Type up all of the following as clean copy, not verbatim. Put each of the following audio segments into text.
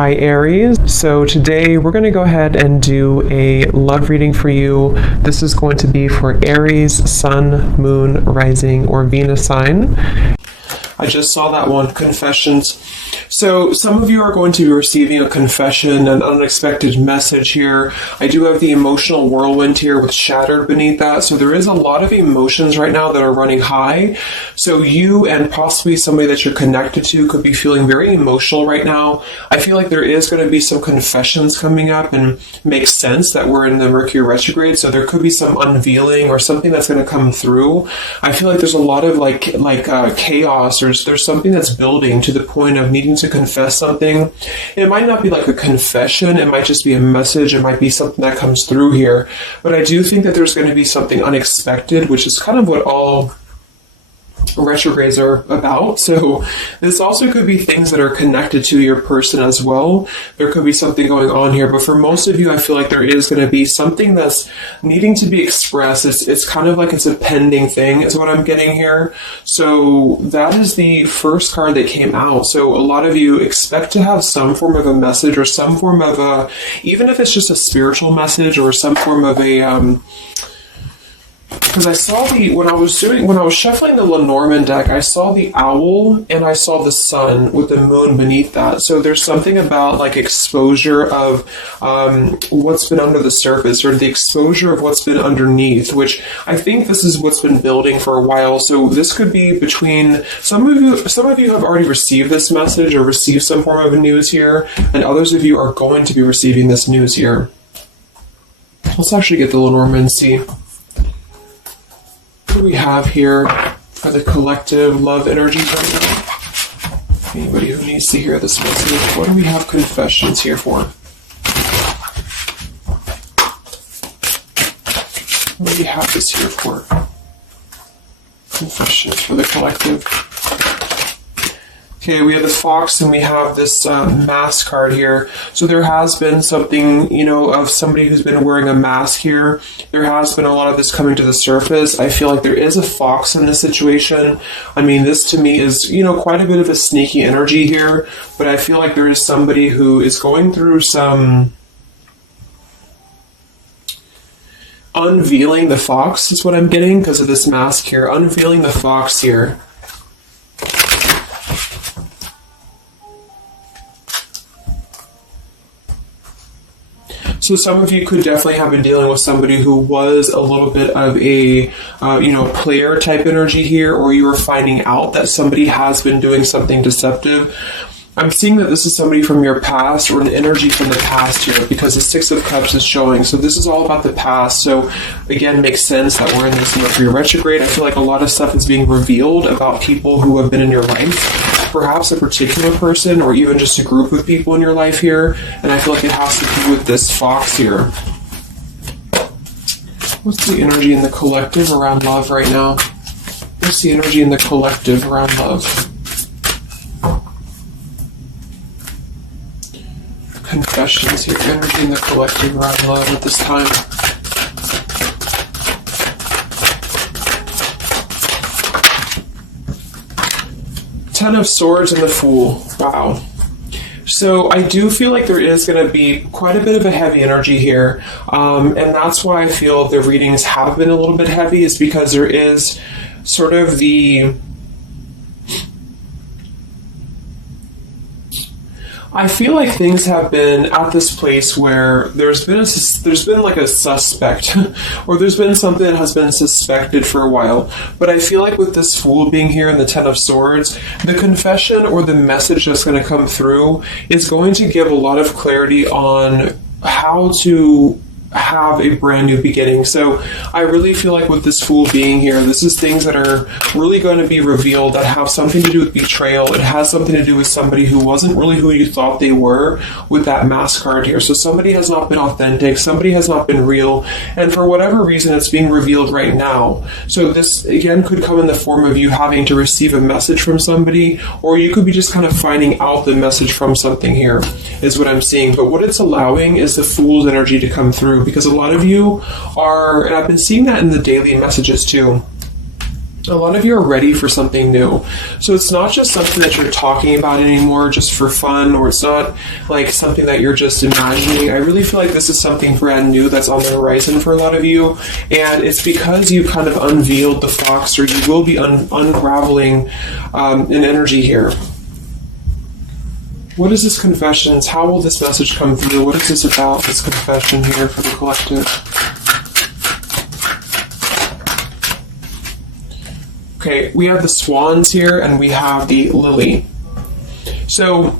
Hi Aries. So today we're going to go ahead and do a love reading for you. This is going to be for Aries, Sun, Moon, Rising, or Venus sign. I just saw that one, confessions. So some of you are going to be receiving a confession, an unexpected message here. I do have the emotional whirlwind here with shattered beneath that. So there is a lot of emotions right now that are running high. So you and possibly somebody that you're connected to could be feeling very emotional right now. I feel like there is going to be some confessions coming up, and makes sense that we're in the Mercury retrograde. So there could be some unveiling or something that's going to come through. I feel like there's a lot of chaos, or there's something that's building to the point of needing to confess something. It might not be like a confession, it might just be a message, it might be something that comes through here. But I do think that there's going to be something unexpected, which is kind of what all retrogrades are about. So this also could be things that are connected to your person as well. There could be something going on here, but for most of you, I feel like there is going to be something that's needing to be expressed. It's kind of like it's a pending thing is what I'm getting here. So that is the first card that came out. So a lot of you expect to have some form of a message, or some form of a, even if it's just a spiritual message, or some form of a because I saw when I was shuffling the Lenormand deck, I saw the owl and I saw the sun with the moon beneath that. So there's something about like exposure of what's been under the surface, or the exposure of what's been underneath, which I think this is what's been building for a while. So this could be between some of you have already received this message or received some form of news here, and others of you are going to be receiving this news here. Let's actually get the Lenormand and see. What do we have here for the collective love energies right now? Anybody who needs to hear this message, what do we have confessions here for? What do we have this here for? Confessions for the collective. Okay, we have the fox and we have this mask card here. So there has been something, of somebody who's been wearing a mask here. There has been a lot of this coming to the surface. I feel like there is a fox in this situation. I mean, this to me is, quite a bit of a sneaky energy here, but I feel like there is somebody who is going through some unveiling the fox is what I'm getting because of this mask here. Unveiling the fox here. So some of you could definitely have been dealing with somebody who was a little bit of a, player type energy here, or you were finding out that somebody has been doing something deceptive. I'm seeing that this is somebody from your past, or an energy from the past here, because the Six of Cups is showing. So this is all about the past. So again, makes sense that we're in this Mercury retrograde. I feel like a lot of stuff is being revealed about people who have been in your life. Perhaps a particular person, or even just a group of people in your life here. And I feel like it has to do with this fox here. What's the energy in the collective around love right now? What's the energy in the collective around love? Confessions here, energy in the collective around love at this time. Ten of Swords and the Fool. Wow. So I do feel like there is going to be quite a bit of a heavy energy here. And that's why I feel the readings have been a little bit heavy, is because there is sort of the... I feel like things have been at this place where there's been like a suspect, or there's been something that has been suspected for a while. But I feel like with this Fool being here in the Ten of Swords, the confession or the message that's going to come through is going to give a lot of clarity on how to have a brand new beginning. So I really feel like with this Fool being here, this is things that are really going to be revealed that have something to do with betrayal. It has something to do with somebody who wasn't really who you thought they were with that mask card here. So somebody has not been authentic, somebody has not been real, and for whatever reason it's being revealed right now. So this again could come in the form of you having to receive a message from somebody, or you could be just kind of finding out the message from something here, is what I'm seeing. But what it's allowing is the Fool's energy to come through, because a lot of you are, and I've been seeing that in the daily messages too, A lot of you are ready for something new. So it's not just something that you're talking about anymore just for fun, or it's not like something that you're just imagining. I really feel like this is something brand new that's on the horizon for a lot of you. And it's because you kind of unveiled the fox, or you will be unraveling an energy here. What is this confessions? How will this message come through? What is this about, this confession here for the collective? Okay, we have the swans here, and we have the lily. So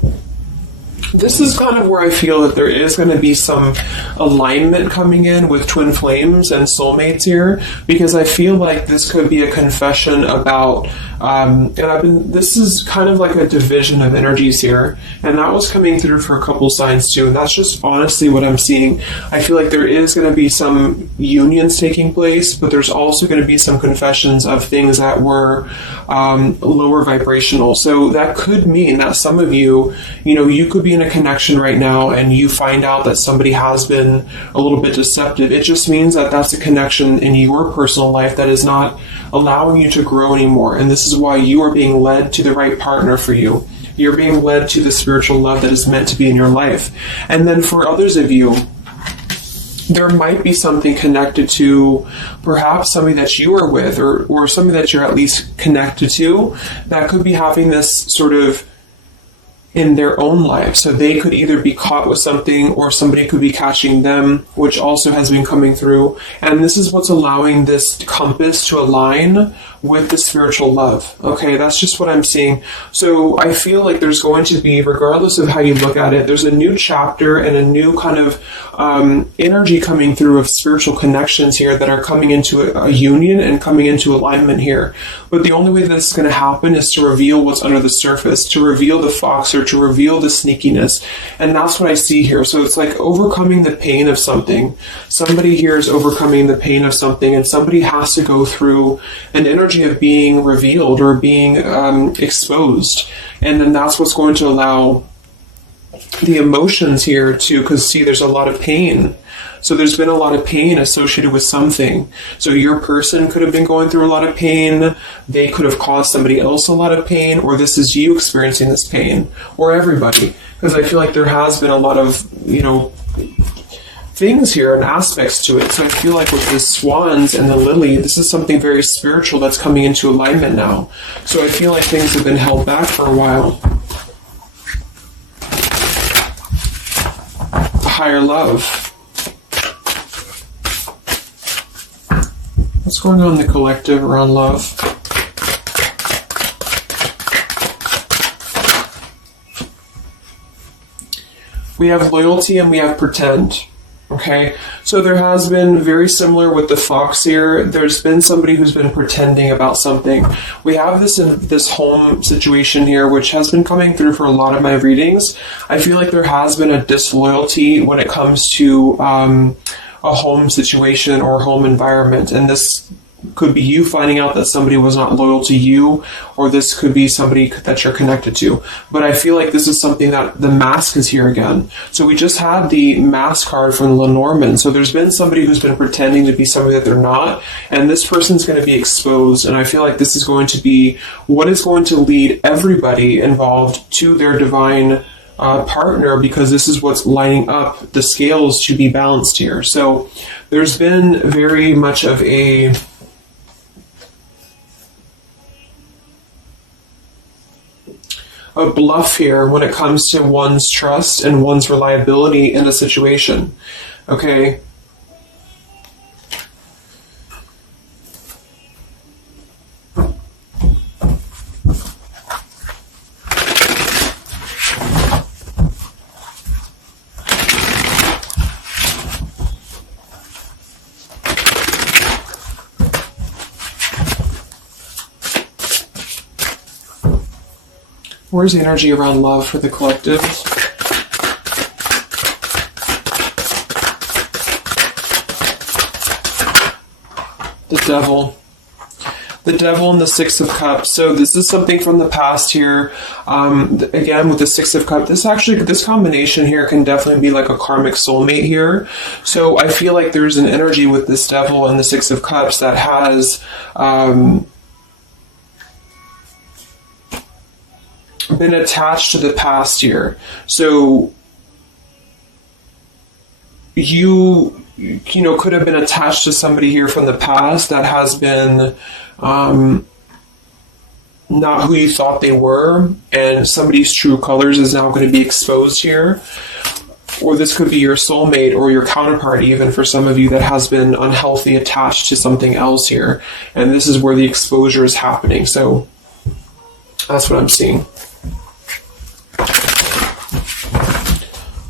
this is kind of where I feel that there is going to be some alignment coming in with twin flames and soulmates here, because I feel like this could be a confession about, this is kind of like a division of energies here, and that was coming through for a couple signs too, and that's just honestly what I'm seeing. I feel like there is going to be some unions taking place, but there's also going to be some confessions of things that were lower vibrational. So that could mean that some of you, you could be in a connection right now and you find out that somebody has been a little bit deceptive. It just means that that's a connection in your personal life that is not allowing you to grow anymore. And this is why you are being led to the right partner for you. You're being led to the spiritual love that is meant to be in your life. And then for others of you, there might be something connected to perhaps somebody that you are with, or somebody that you're at least connected to, that could be having this sort of in their own life. So they could either be caught with something, or somebody could be catching them, which also has been coming through. And this is what's allowing this compass to align with the spiritual love. Okay, that's just what I'm seeing. So I feel like there's going to be, regardless of how you look at it, there's a new chapter and a new kind of energy coming through of spiritual connections here that are coming into a union and coming into alignment here. But the only way that it's going to happen is to reveal what's under the surface, to reveal the fox, or to reveal the sneakiness. And that's what I see here. So it's like overcoming the pain of something. Somebody here is overcoming the pain of something, and somebody has to go through an energy of being revealed or being exposed. And then that's what's going to allow the emotions here to, because see, there's a lot of pain. So there's been a lot of pain associated with something. So your person could have been going through a lot of pain. They could have caused somebody else a lot of pain, or this is you experiencing this pain, or everybody. Because I feel like there has been a lot of, things here and aspects to it. So I feel like with the swans and the lily, this is something very spiritual that's coming into alignment now. So I feel like things have been held back for a while. The higher love. What's going on in the collective around love? We have loyalty and we have pretend. Okay, so there has been very similar with the fox here. There's been somebody who's been pretending about something. We have this in this home situation here, which has been coming through for a lot of my readings. I feel like there has been a disloyalty when it comes to a home situation or home environment, and this could be you finding out that somebody was not loyal to you, or this could be somebody that you're connected to. But I feel like this is something that the mask is here again. So we just had the mask card from Lenormand. So there's been somebody who's been pretending to be somebody that they're not, and this person's going to be exposed. And I feel like this is going to be what is going to lead everybody involved to their divine partner, because this is what's lining up the scales to be balanced here. So there's been very much of a bluff here when it comes to one's trust and one's reliability in a situation. Okay. Where's the energy around love for the collective? The devil. The devil and the Six of Cups. So this is something from the past here. Again, with the Six of Cups, this combination here can definitely be like a karmic soulmate here. So I feel like there's an energy with this devil and the Six of Cups that has been attached to the past here. So you know, could have been attached to somebody here from the past that has been not who you thought they were, and somebody's true colors is now going to be exposed here. Or this could be your soulmate or your counterpart, even for some of you, that has been unhealthy attached to something else here. And this is where the exposure is happening. So that's what I'm seeing.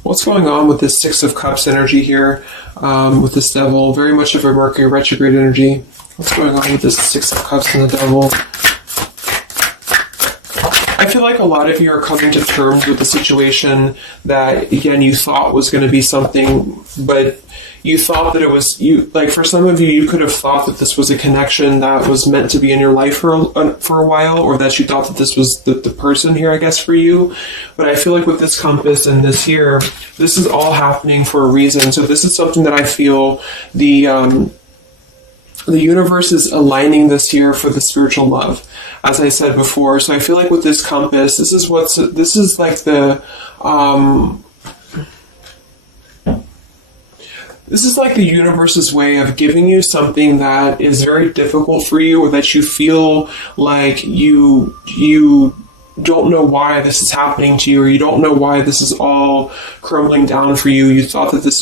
What's going on with this Six of Cups energy here, with this Devil? Very much of a Mercury retrograde energy. What's going on with this Six of Cups and the Devil? I feel like a lot of you are coming to terms with the situation that, again, you thought was going to be something, but you thought that it was, like for some of you, you could have thought that this was a connection that was meant to be in your life for a while, or that you thought that this was the person here, I guess, for you. But I feel like with this compass and this here, this is all happening for a reason. So this is something that I feel the universe is aligning this year for the spiritual love, as I said before. So I feel like with this compass, this is like the this is like the universe's way of giving you something that is very difficult for you, or that you feel like you don't know why this is happening to you, or you don't know why this is all crumbling down for you. You thought that this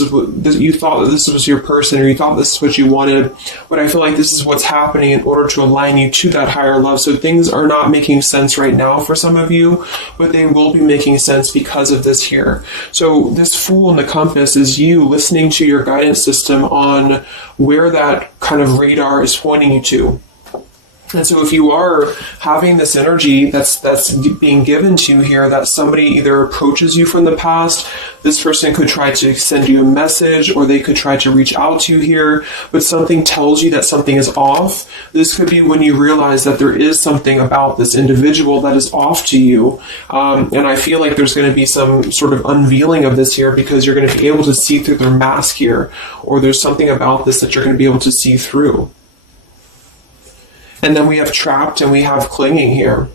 was your person, or you thought this is what you wanted, but I feel like this is what's happening in order to align you to that higher love. So things are not making sense right now for some of you, but they will be making sense because of this here. So this Fool in the compass is you listening to your guidance system on where that kind of radar is pointing you to. And so if you are having this energy that's being given to you here, that somebody either approaches you from the past, this person could try to send you a message, or they could try to reach out to you here, but something tells you that something is off. This could be when you realize that there is something about this individual that is off to you. And I feel like there's going to be some sort of unveiling of this here, because you're going to be able to see through their mask here, or there's something about this that you're going to be able to see through. And then we have Trapped and we have Clinging here.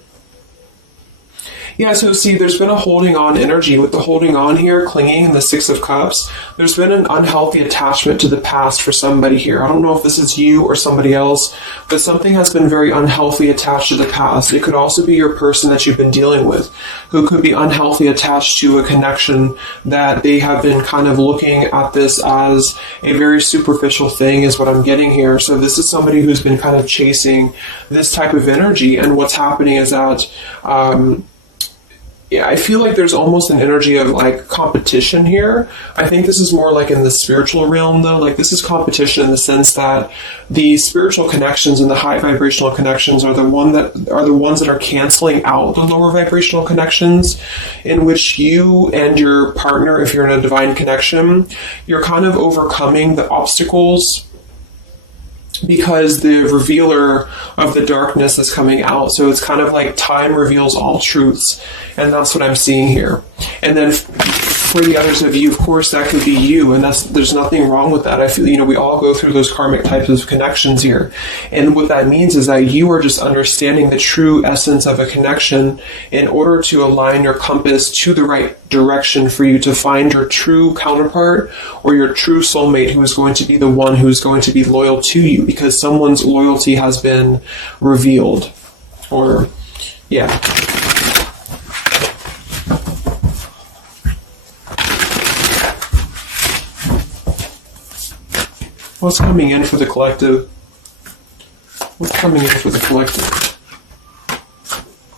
Yeah, so see, there's been a holding on energy. With the holding on here, clinging, and the Six of Cups, there's been an unhealthy attachment to the past for somebody here. I don't know if this is you or somebody else, but something has been very unhealthy attached to the past. It could also be your person that you've been dealing with, who could be unhealthy attached to a connection that they have been kind of looking at this as a very superficial thing, is what I'm getting here. So this is somebody who's been kind of chasing this type of energy, and what's happening is that yeah, I feel like there's almost an energy of like competition here. I think this is more like in the spiritual realm though. Like this is competition in the sense that the spiritual connections and the high vibrational connections are the ones that are canceling out the lower vibrational connections, in which you and your partner, if you're in a divine connection, you're kind of overcoming the obstacles, because the revealer of the darkness is coming out. So it's kind of like time reveals all truths, and that's what I'm seeing here. And then for the others of you, of course, that could be you, and there's nothing wrong with that. I feel, we all go through those karmic types of connections here. And what that means is that you are just understanding the true essence of a connection in order to align your compass to the right direction for you to find your true counterpart, or your true soulmate, who is going to be the one who is going to be loyal to you, because someone's loyalty has been revealed. Or, yeah. What's coming in for the collective? What's coming in for the collective?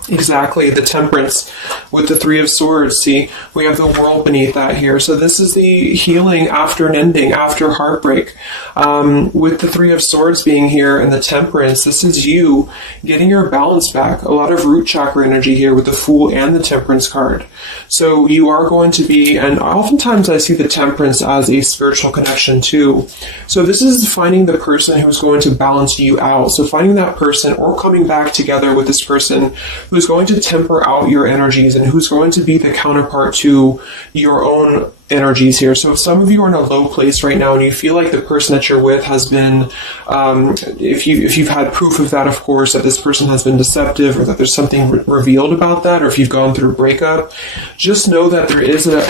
Exactly, the Temperance with the Three of Swords. See, we have the World beneath that here. So this is the healing after an ending, after heartbreak. With the Three of Swords being here and the Temperance, this is you getting your balance back. A lot of root chakra energy here with the Fool and the Temperance card. So you are going to be, and oftentimes I see the Temperance as a spiritual connection too. So this is finding the person who's going to balance you out. So finding that person, or coming back together with this person who's going to temper out your energies, and who's going to be the counterpart to your own energies here. So if some of you are in a low place right now and you feel like the person that you're with has been, if you've had proof of that, of course, that this person has been deceptive or that there's something revealed about that, or if you've gone through a breakup, just know that there is a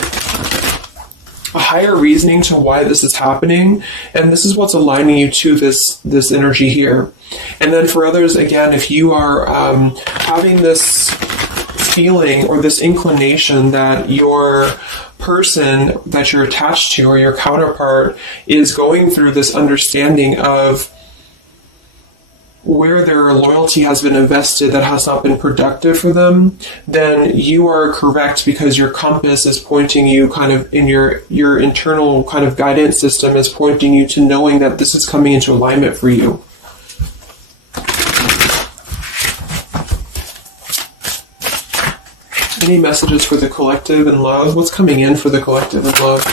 higher reasoning to why this is happening, and this is what's aligning you to this energy here. And then for others, again, if you are having this feeling or this inclination that your person that you're attached to or your counterpart is going through this understanding of where their loyalty has been invested that has not been productive for them, then you are correct, because your compass is pointing you kind of in your internal kind of guidance system is pointing you to knowing that this is coming into alignment for you. Any messages for the collective in love? What's coming in for the collective in love?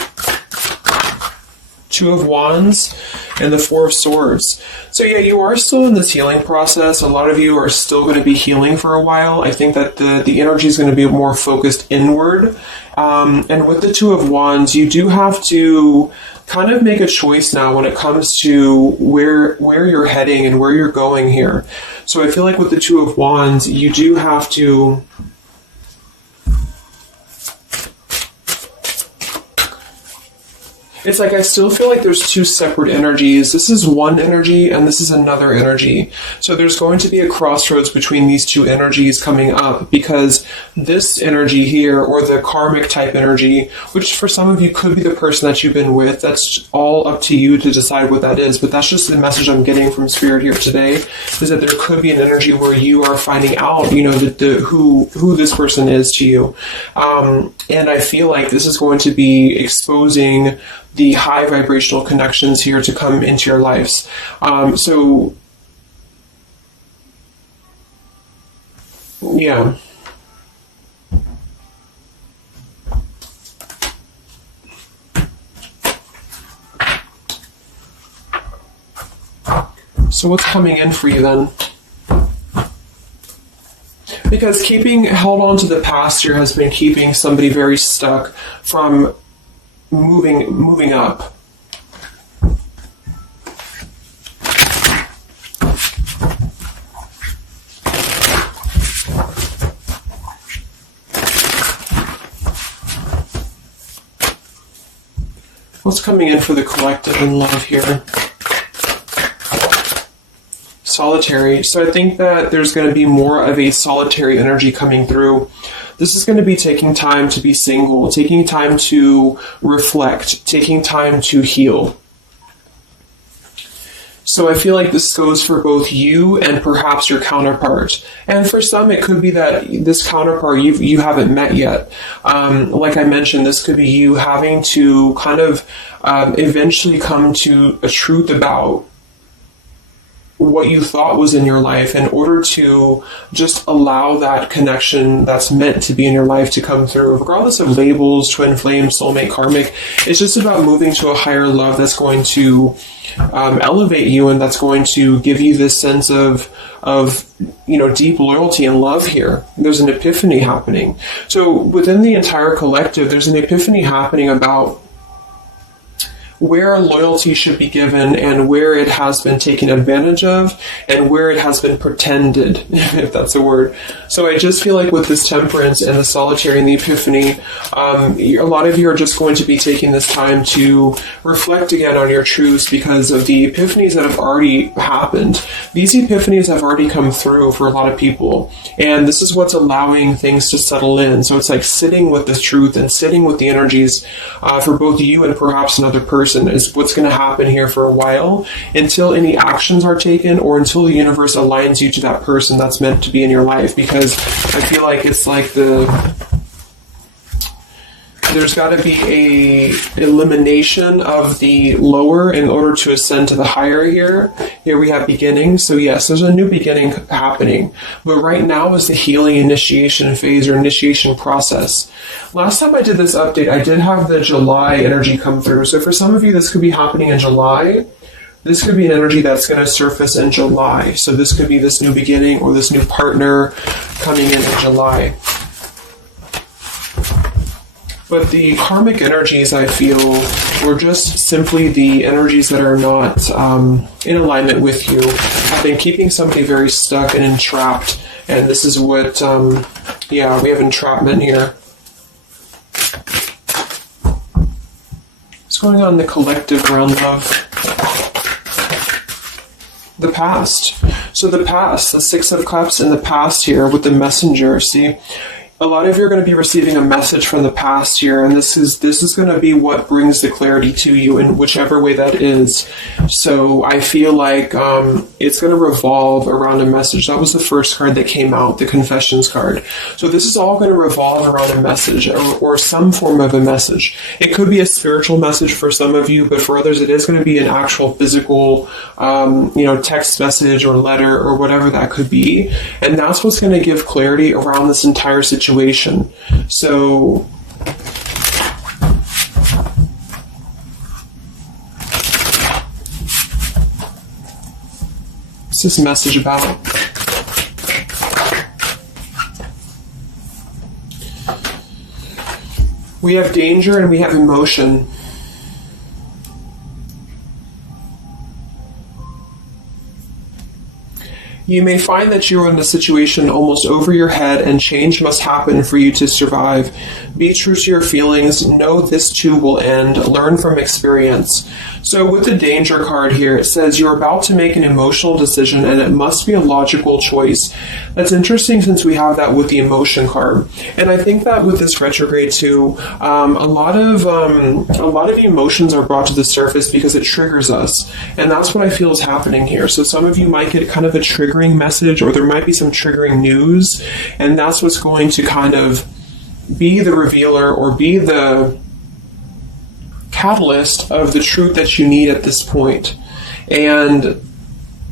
Two of Wands and the Four of Swords. So yeah, you are still in this healing process. A lot of you are still going to be healing for a while. I think that the energy is going to be more focused inward. And with the Two of Wands, you do have to kind of make a choice now when it comes to where you're heading and where you're going here. So I feel like with the Two of Wands, you do have to it's like I still feel like there's two separate energies. This is one energy and this is another energy. So there's going to be a crossroads between these two energies coming up, because this energy here, or the karmic type energy, which for some of you could be the person that you've been with, that's all up to you to decide what that is. But that's just the message I'm getting from Spirit here today, is that there could be an energy where you are finding out, who this person is to you. And I feel like this is going to be exposing the high vibrational connections here to come into your lives. So yeah. So what's coming in for you then? Because keeping held on to the past here has been keeping somebody very stuck from moving up. What's coming in for the collective in love here? Solitary. So I think that there's going to be more of a solitary energy coming through. This is going to be taking time to be single, taking time to reflect, taking time to heal. So I feel like this goes for both you and perhaps your counterpart. And for some, it could be that this counterpart you haven't met yet. Like I mentioned, this could be you having to kind of eventually come to a truth about what you thought was in your life in order to just allow that connection that's meant to be in your life to come through. Regardless of labels, twin flame, soulmate, karmic, it's just about moving to a higher love that's going to elevate you, and that's going to give you this sense of deep loyalty and love here. There's an epiphany happening. So within the entire collective, there's an epiphany happening about where loyalty should be given and where it has been taken advantage of and where it has been pretended, if that's a word. So I just feel like with this temperance and the solitary and the epiphany, a lot of you are just going to be taking this time to reflect again on your truths because of the epiphanies that have already happened. These epiphanies have already come through for a lot of people, and this is what's allowing things to settle in. So it's like sitting with the truth and sitting with the energies for both you and perhaps another person is what's going to happen here for a while, until any actions are taken or until the universe aligns you to that person that's meant to be in your life. Because I feel like it's like there's got to be a elimination of the lower in order to ascend to the higher here. Here we have beginning. So yes, there's a new beginning happening. But right now is the healing initiation phase or initiation process. Last time I did this update, I did have the July energy come through. So for some of you, this could be happening in July. This could be an energy that's going to surface in July. So this could be this new beginning or this new partner coming in July. But the karmic energies, I feel, were just simply the energies that are not in alignment with you. Have been keeping somebody very stuck and entrapped. And this is what, yeah, we have entrapment here. What's going on in the collective realm, love? The past. So the past, the Six of Cups in the past here with the Messenger, see? A lot of you are going to be receiving a message from the past here, and this is going to be what brings the clarity to you in whichever way that is. So I feel like it's going to revolve around a message. That was the first card that came out, the Confessions card. So this is all going to revolve around a message or some form of a message. It could be a spiritual message for some of you, but for others it is going to be an actual physical, text message or letter or whatever that could be. And that's what's going to give clarity around this entire situation. So what's this message about? We have danger and we have emotion. You may find that you are in a situation almost over your head and change must happen for you to survive. Be true to your feelings. Know this too will end. Learn from experience. So with the danger card here, it says you're about to make an emotional decision and it must be a logical choice. That's interesting since we have that with the emotion card. And I think that with this retrograde too, a lot of emotions are brought to the surface because it triggers us. And that's what I feel is happening here. So some of you might get kind of a triggering message, or there might be some triggering news, and that's what's going to kind of be the revealer or be the catalyst of the truth that you need at this point. And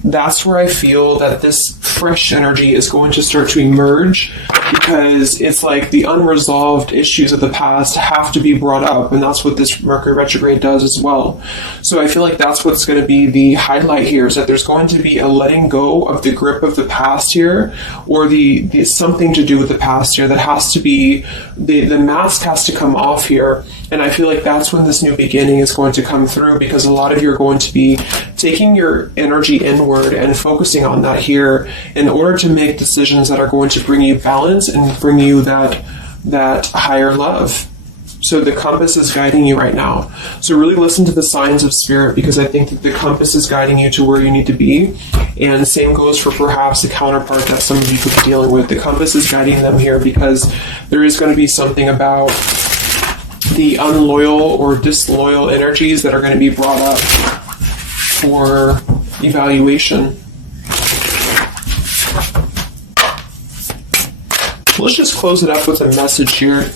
that's where I feel that this fresh energy is going to start to emerge, because it's like the unresolved issues of the past have to be brought up, and that's what this Mercury retrograde does as well. So I feel like that's what's going to be the highlight here, is that there's going to be a letting go of the grip of the past here, or the something to do with the past here that has to be, the mask has to come off here. And I feel like that's when this new beginning is going to come through, because a lot of you are going to be taking your energy inward and focusing on that here in order to make decisions that are going to bring you balance and bring you that higher love. So the compass is guiding you right now. So really listen to the signs of spirit, because I think that the compass is guiding you to where you need to be. And the same goes for perhaps the counterpart that some of you could be dealing with. The compass is guiding them here because there is going to be something about the unloyal or disloyal energies that are going to be brought up for evaluation. Let's just close it up with a message here.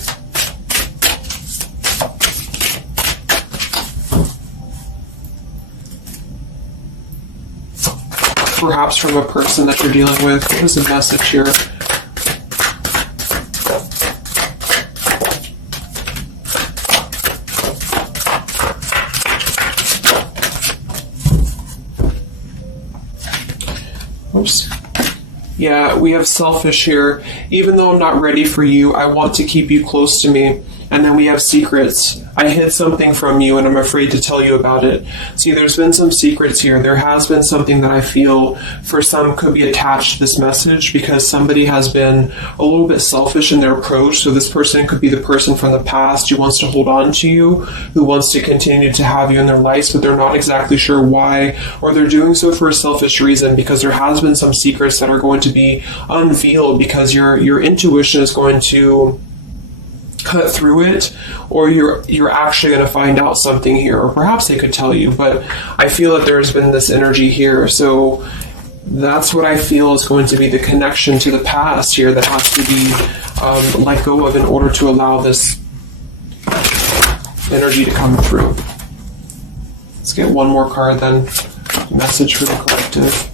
Perhaps from a person that you're dealing with. What is the message here? Oops. Yeah, we have selfish here. Even though I'm not ready for you, I want to keep you close to me. And then we have secrets. I hid something from you and I'm afraid to tell you about it. See, there's been some secrets here. There has been something that I feel for some could be attached to this message, because somebody has been a little bit selfish in their approach. So this person could be the person from the past who wants to hold on to you, who wants to continue to have you in their lives, but they're not exactly sure why, or they're doing so for a selfish reason, because there has been some secrets that are going to be unveiled, because your intuition is going to cut through it, or you're actually going to find out something here, or perhaps they could tell you, but I feel that there's been this energy here. So that's what I feel is going to be the connection to the past here that has to be let go of in order to allow this energy to come through. Let's get one more card then. Message for the collective.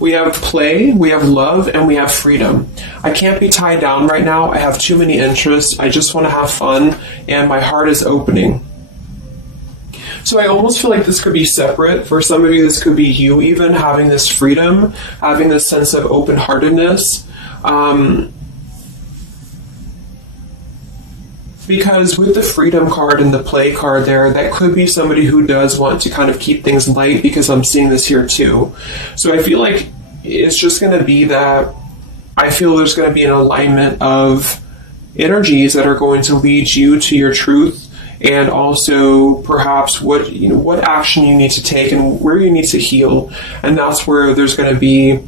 We have play, we have love, and we have freedom. I can't be tied down right now. I have too many interests. I just want to have fun, and my heart is opening. So I almost feel like this could be separate. For some of you, this could be you even having this freedom, having this sense of open-heartedness. Because with the freedom card and the play card there, that could be somebody who does want to kind of keep things light, because I'm seeing this here too. So I feel like it's just going to be that I feel there's going to be an alignment of energies that are going to lead you to your truth, and also perhaps what action you need to take and where you need to heal. And that's where there's going to be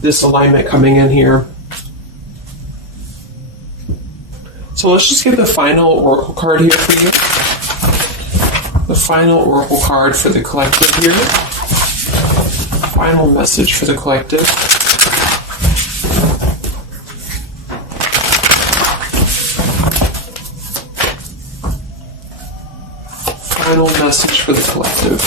this alignment coming in here. So let's just get the final oracle card here for you. The final oracle card for the collective here. Final message for the collective. Final message for the collective.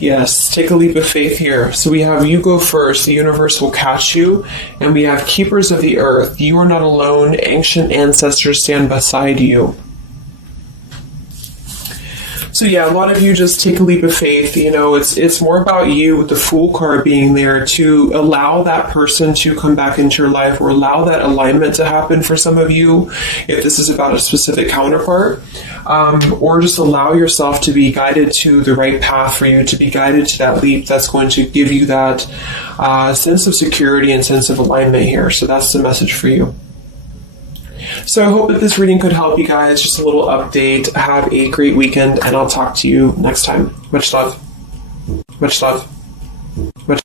Yes, take a leap of faith here. So we have you go first, the universe will catch you. And we have keepers of the earth. You are not alone. Ancient ancestors stand beside you. So yeah, a lot of you just take a leap of faith. It's more about you with the Fool card being there to allow that person to come back into your life, or allow that alignment to happen for some of you, if this is about a specific counterpart, or just allow yourself to be guided to the right path for you, to be guided to that leap that's going to give you that sense of security and sense of alignment here. So that's the message for you. So I hope that this reading could help you guys. Just a little update. Have a great weekend, and I'll talk to you next time. Much love. Much love.